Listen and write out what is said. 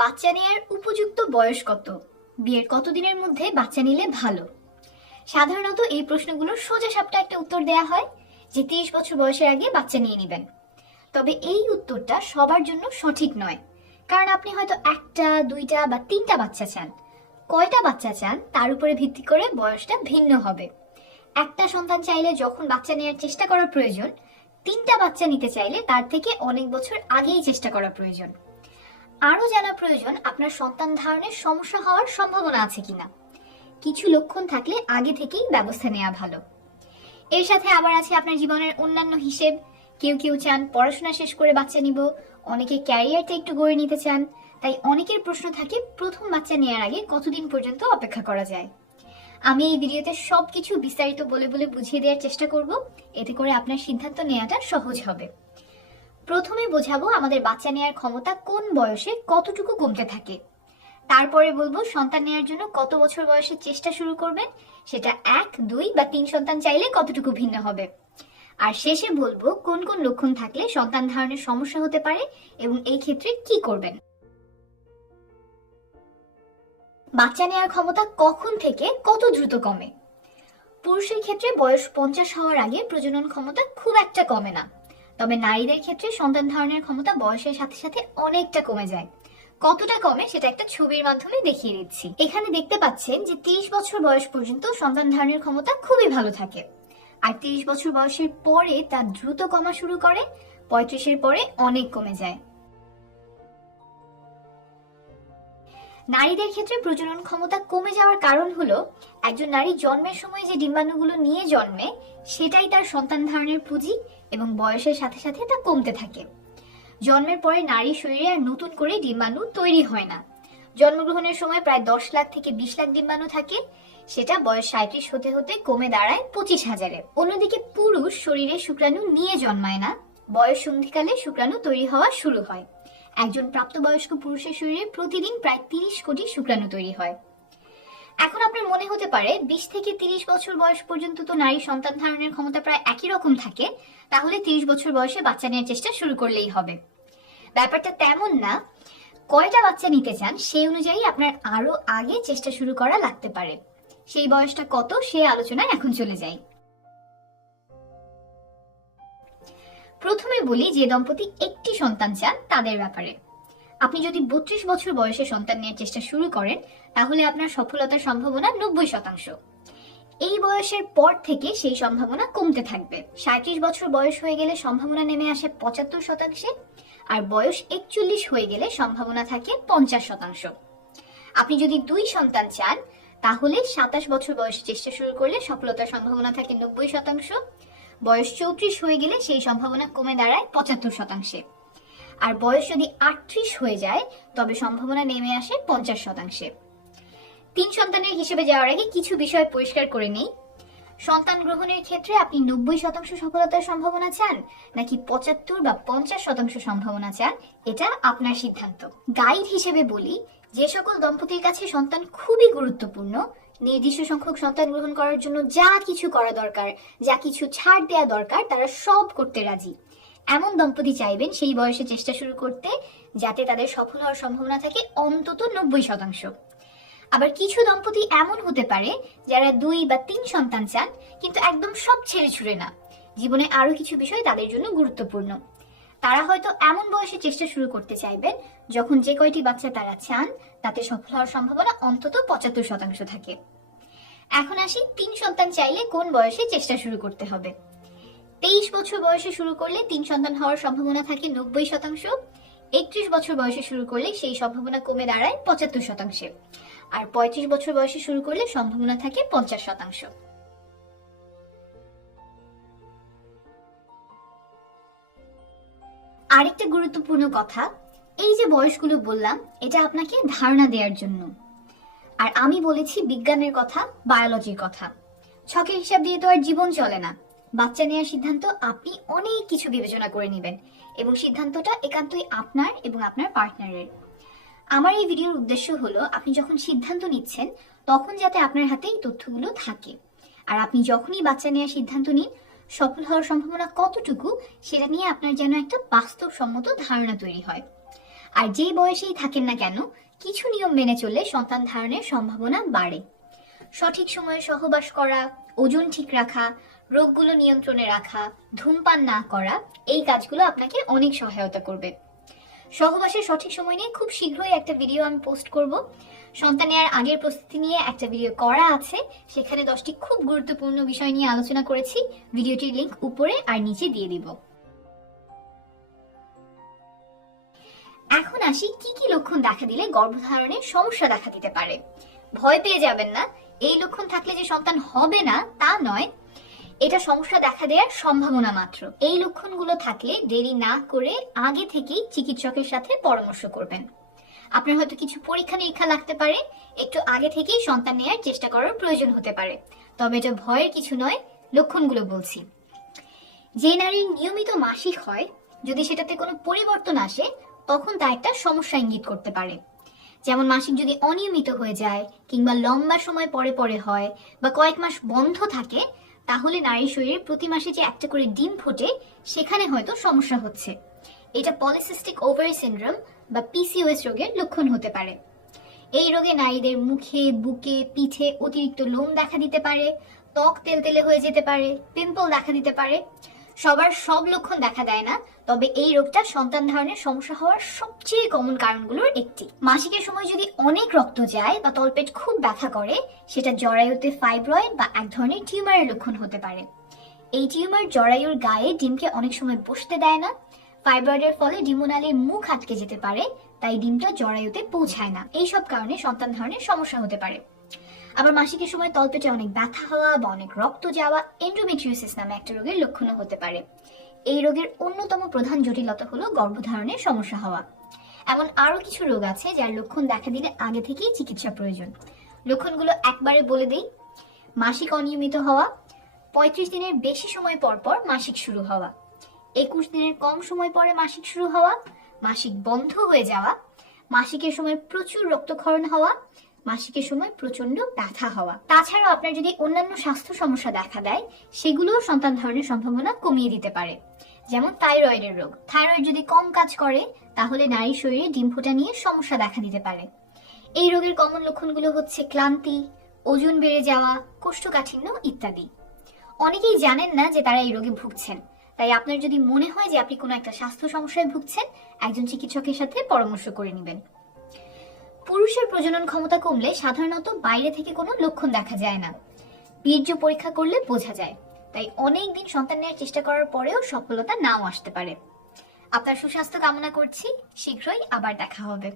বাচ্চা নেওয়ার উপযুক্ত বয়স কত? বিয়ের কতদিনের মধ্যে বাচ্চা নিলে ভালো? সাধারণত এই প্রশ্নগুলোর সোজা সাপটা একটা উত্তর দেয়া হয়, যে তিরিশ বছর বয়সের আগে বাচ্চা নিয়ে নেবেন। তবে এই উত্তরটা সবার জন্য সঠিক নয়, কারণ আপনি হয়তো একটা, দুইটা বা তিনটা বাচ্চা চান। কয়টা বাচ্চা চান তার উপরে ভিত্তি করে বয়সটা ভিন্ন হবে। একটা সন্তান চাইলে যখন বাচ্চা নেওয়ার চেষ্টা করার প্রয়োজন, তিনটা বাচ্চা নিতে চাইলে তার থেকে অনেক বছর আগেই চেষ্টা করা প্রয়োজন। আরও জানা প্রয়োজন আপনার সন্তান ধারণের সমস্যা হওয়ার সম্ভাবনা আছে কিনা। কিছু লক্ষণ থাকলে আগে থেকেই ব্যবস্থা নেওয়া ভালো। এর সাথে আবার আছে আপনার জীবনের অন্যান্য হিসেব। কেউ কেউ চান পড়াশোনা শেষ করে বাচ্চা নিব, অনেকে ক্যারিয়ারটা একটু গড়ে নিতে চান, তাই অনেকের প্রশ্ন থাকে প্রথম বাচ্চা নেওয়ার আগে কতদিন পর্যন্ত অপেক্ষা করা যায়। আমি এই ভিডিওতে সবকিছু বিস্তারিত বলে বলে বুঝিয়ে দেওয়ার চেষ্টা করব, এতে করে আপনার সিদ্ধান্ত নেওয়াটা সহজ হবে। প্রথমে বোঝাবো আমাদের বাচ্চা নেওয়ার ক্ষমতা কোন বয়সে কতটুকু কমতে থাকে। তারপরে বলব সন্তান নেওয়ার জন্য কত বছর বয়সে চেষ্টা শুরু করবেন, সেটা এক, দুই বা তিন সন্তান চাইলে কতটুকু ভিন্ন হবে। আর শেষে বলব কোন কোন লক্ষণ থাকলে সন্তান ধারণের সমস্যা হতে পারে এবং এই ক্ষেত্রে কি করবেন। বাচ্চা নেওয়ার ক্ষমতা কখন থেকে কত দ্রুত কমে? পুরুষের ক্ষেত্রে বয়স পঞ্চাশ হওয়ার আগে প্রজনন ক্ষমতা খুব একটা কমে না। তবে নারীদের ক্ষেত্রে সন্তান ধারণের ক্ষমতা বয়সের সাথে সাথে অনেকটা কমে যায়। কতটা কমে সেটা একটা ছবির মাধ্যমে দেখিয়ে দিচ্ছি। এখানে দেখতে পাচ্ছেন যে তিরিশ বছর বয়স পর্যন্ত সন্তান ধারণের ক্ষমতা খুবই ভালো থাকে। আর তিরিশ বছর বয়সের পরে তা দ্রুত কমা শুরু করে, পঁয়ত্রিশের পরে অনেক কমে যায়। নারীদের ক্ষেত্রে প্রজনন ক্ষমতা কমে যাওয়ার কারণ হলো, একজন নারী জন্মের সময় যে ডিম্বাণুগুলো নিয়ে জন্মে, সেটাই তার সন্তান ধারণের পুঁজি এবং বয়সের সাথে সাথে তা কমতে থাকে। জন্মের পরে নারীর শরীরে আর নতুন করে ডিম্বাণু তৈরি হয় না। জন্মগ্রহণের সময় প্রায় দশ লাখ থেকে বিশ লাখ ডিম্বাণু থাকে। সেটা বয়স সাঁত্রিশ হতে হতে কমে দাঁড়ায় পঁচিশ হাজারে। অন্যদিকে পুরুষ শরীরে শুক্রাণু নিয়ে জন্মায় না। বয়স সন্ধিকালে শুক্রাণু তৈরি হওয়া শুরু হয়। একজন প্রাপ্তবয়স্ক পুরুষের শরীরে প্রতিদিন প্রায় তিরিশ কোটি শুক্রাণু তৈরি হয়। এখন আপনার মনে হতে পারে বিশ থেকে তিরিশ বছর বয়স পর্যন্ত তো নারী সন্তান ধারণের ক্ষমতা প্রায় একই রকম থাকে, তাহলে তিরিশ বছর বয়সে বাচ্চা নেওয়ার চেষ্টা শুরু করলেই হবে। ব্যাপারটা তেমন না, কয়টা বাচ্চা নিতে চান সেই অনুযায়ী আপনার আরও আগে চেষ্টা শুরু করা লাগতে পারে। সেই বয়সটা কত সে আলোচনায় এখন চলে যাই। প্রথমে বলি যে দম্পতি একটি সন্তান চান তাদের ব্যাপারে। আপনি যদি বত্রিশ বছর বয়সে সন্তান নেওয়ার চেষ্টা শুরু করেন, তাহলে আপনার সফলতার সম্ভাবনা নব্বই শতাংশ। এই বয়সের পর থেকে সেই সম্ভাবনা কমতে থাকবে। সাঁত্রিশ বছর বয়স হয়ে গেলে সম্ভাবনা নেমে আসে পঁচাত্তর শতাংশে, আর বয়স একচল্লিশ হয়ে গেলে সম্ভাবনা থাকে পঞ্চাশ শতাংশ। আপনি যদি দুই সন্তান চান, তাহলে সাতাশ বছর বয়সে চেষ্টা শুরু করলে সফলতার সম্ভাবনা থাকে নব্বই শতাংশ, বয়স চৌত্রিশ হয়ে গেলে সেই সম্ভাবনা কমে দাঁড়ায় পঁচাত্তর শতাংশে। আর বয়স যদি আটত্রিশ হয়ে যায়, তবে সম্ভাবনা নেমে আসে পঞ্চাশ শতাংশে। তিন সন্তানের হিসেবে যাওয়ার আগে কিছু বিষয় পরিষ্কার করে নেই। সন্তান গ্রহণের ক্ষেত্রে আপনি নব্বই শতাংশ সফলতার সম্ভাবনা চান, নাকি পঁচাত্তর বা পঞ্চাশ শতাংশ সম্ভাবনা চান, এটা আপনার সিদ্ধান্ত। গাইড হিসেবে বলি, যে সকল দম্পতির কাছে সন্তান খুবই গুরুত্বপূর্ণ, নির্দিষ্ট সংখ্যক সন্তান গ্রহণ করার জন্য যা কিছু করা দরকার, যা কিছু ছাড় দেওয়া দরকার, তারা সব করতে রাজি। এমন দম্পতি চাইবেন সেই বয়সে চেষ্টা শুরু করতে যাতে তাদের সফল হওয়ার সম্ভাবনা থাকে অন্তত নব্বই শতাংশ। আবার কিছু দম্পতি এমন হতে পারে যারা দুই বা তিন সন্তান চান, কিন্তু একদম সব ছেড়ে ছুড়ে না। জীবনে আরও কিছু বিষয় তাদের জন্য গুরুত্বপূর্ণ। তারা হয়তো এমন বয়সে চেষ্টা শুরু করতে চাইবেন যখন যে কয়টি বাচ্চা তারা চান, তাতে সফল হওয়ার সম্ভাবনা অন্তত পঁচাত্তর শতাংশ থাকে। এখন আসি তিন সন্তান চাইলে কোন বয়সে চেষ্টা শুরু করতে হবে। তেইশ বছর বয়সে শুরু করলে তিন সন্তান হওয়ার সম্ভাবনা থাকে নব্বই শতাংশ। একত্রিশ বছর বয়সে শুরু করলে সেই সম্ভাবনা কমে দাঁড়ায় পঁচাত্তর শতাংশে। আর পঁয়ত্রিশ বছর বয়সে শুরু করলে সম্ভাবনা থাকে পঞ্চাশ শতাংশ। আরেকটা গুরুত্বপূর্ণ কথা, এই যে বয়সগুলো বললাম, এটা আপনাকে ধারণা দেওয়ার জন্য। আর আমি বলেছি বিজ্ঞানের কথা, বায়োলজির কথা। ছকের হিসাব দিয়ে তো আর জীবন চলে না। বাচ্চা নেওয়ার সিদ্ধান্ত আপনি অনেক কিছু বিবেচনা করে নেবেন এবং সিদ্ধান্তটা একান্তই আপনার এবং আপনার পার্টনারের আমার এই ভিডিওর উদ্দেশ্য হলো, আপনি যখন সিদ্ধান্ত নিচ্ছেন, তখন যাতে আপনার হাতে এই তথ্যগুলো থাকে। আর আপনি যখনই বাচ্চা নেওয়ার সিদ্ধান্ত নিন, সফল হওয়ার সম্ভাবনা কতটুকু, সেটা নিয়ে আপনার যেন একটা বাস্তবসম্মত ধারণা তৈরি হয়। আর যেই বয়সেই থাকেন না কেন, কিছু নিয়ম মেনে চললে সন্তান ধারণের সম্ভাবনা বাড়ে। সঠিক সময়ে সহবাস করা, ওজন ঠিক রাখা রোগগুলো নিয়ন্ত্রণে রাখা, ধূমপান না করা, এই কাজগুলো আপনাকে অনেক সহায়তা করবে। সহবাসের সঠিক সময় নিয়ে খুব শীঘ্রই একটা ভিডিও আমি পোস্ট করব। সন্তান নেওয়ার আগের প্রস্তুতি নিয়ে একটা ভিডিও করা আছে। সেখানে দশটি খুব গুরুত্বপূর্ণ বিষয় নিয়ে আলোচনা করেছি। ভিডিওটির লিংক উপরে আর নিচে দিয়ে দিব। এখন আসি কি কি লক্ষণ দেখা দিলে গর্ভধারণের সমস্যা দেখা দিতে পারে। ভয় পেয়ে যাবেন না। এই লক্ষণ থাকলে যে সন্তান হবে না, তা নয়। এটা সমস্যা দেখা দেওয়ার সম্ভাবনা মাত্র। এই লক্ষণগুলো থাকলে দেরি না করে আগে থেকেই চিকিৎসকের সাথে পরামর্শ করবেন। আপনার হয়তো কিছু পরীক্ষা নিরীক্ষা লাগতে পারে, একটু আগে থেকেই সন্তান নেওয়ার চেষ্টা করার প্রয়োজন হতে পারে। তবে এটা ভয়ের কিছু নয়, লক্ষণগুলো বলছি। যে নারীর নিয়মিত মাসিক হয়, যদি সেটাতে কোনো পরিবর্তন আসে, তখন তা একটা সমস্যা ইঙ্গিত করতে পারে। যেমন মাসিক যদি অনিয়মিত হয়ে যায়, কিংবা লম্বা সময় পরে পরে হয়, বা কয়েক মাস বন্ধ থাকে তাহলে নারীর শরীরে প্রতি মাসে যে একটা করে ডিম ফোটে, সেখানে হয়তো সমস্যা হচ্ছে। এটা পলিসিস্টিক ওভারি সিন্ড্রোম বা পিসিওএস রোগের লক্ষণ হতে পারে। এই রোগে নারীদের মুখে, বুকে, পিঠে অতিরিক্ত লোম দেখা দিতে পারে, ত্বক তেলতেলে হয়ে যেতে পারে, পিম্পল দেখা দিতে পারে। সবার সব লক্ষণ দেখা দেয় না, তবে এই রোগটা সন্তান ধারণের সমস্যা হওয়ার সবচেয়ে কমন কারণগুলোর একটি। মাসিকের সময় যদি অনেক রক্ত যায় বা তলপেট খুব ব্যথা করে, সেটা জরায়ুতে ফাইব্রয়েড বা এক ধরনের টিউমারের লক্ষণ হতে পারে। এই টিউমার জরায়ুর গায়ে ডিমকে অনেক সময় বসতে দেয় না। ফাইব্রয়েডের ফলে ডিমোনালির মুখ আটকে যেতে পারে, তাই ডিমটা জরায়ুতে পৌঁছায় না। এই সব কারণে সন্তান ধারণের সমস্যা হতে পারে। আবার মাসিকের সময় তলপেটে অনেক ব্যথা হওয়া বা অনেক রক্ত যাওয়া এন্ডোমেট্রিওসিস নামে একটা রোগের লক্ষণও হতে পারে। এই রোগের অন্যতম প্রধান জটিলতা হলো গর্ভধারণের সমস্যা হওয়া। এমন আরও কিছু রোগ আছে যার লক্ষণ দেখা দিলে আগে থেকেই চিকিৎসা প্রয়োজন। লক্ষণগুলো একবারে বলে দেই। মাসিক অনিয়মিত হওয়া, পঁয়ত্রিশ দিনের বেশি সময় পর পর মাসিক শুরু হওয়া, একুশ দিনের কম সময় পরে মাসিক শুরু হওয়া, মাসিক বন্ধ হয়ে যাওয়া, মাসিকের সময় প্রচুর রক্তক্ষরণ হওয়া মাসিকের সময় প্রচণ্ড ব্যথা হওয়া। তাছাড়াও আপনার যদি অন্যান্য স্বাস্থ্য সমস্যা দেখা দেয়, সেগুলোও সন্তান ধারণের সম্ভাবনা কমিয়ে দিতে পারে। যেমন থাইরয়েডের রোগ। থাইরয়েড যদি কম কাজ করে, তাহলে নারীর শরীরে ডিম ফোটা নিয়ে সমস্যা দেখা দিতে পারে। এই রোগের কমন লক্ষণগুলো হচ্ছে ক্লান্তি, ওজন বেড়ে যাওয়া, কোষ্ঠকাঠিন্য ইত্যাদি। অনেকেই জানেন না যে তারা এই রোগে ভুগছেন। তাই আপনার যদি মনে হয় যে আপনি কোনো একটা স্বাস্থ্য সমস্যায় ভুগছেন, একজন চিকিৎসকের সাথে পরামর্শ করে নেবেন। পুরুষের প্রজনন ক্ষমতা কমলে সাধারণত বাইরে থেকে কোনো লক্ষণ দেখা যায় না। বীর্য পরীক্ষা করলে বোঝা যায়। তাই অনেক দিন সন্তান নেওয়ার চেষ্টা করার পরেও সফলতা নাও আসতে পারে। আপনার সুস্বাস্থ্য কামনা করছি। শীঘ্রই আবার দেখা হবে।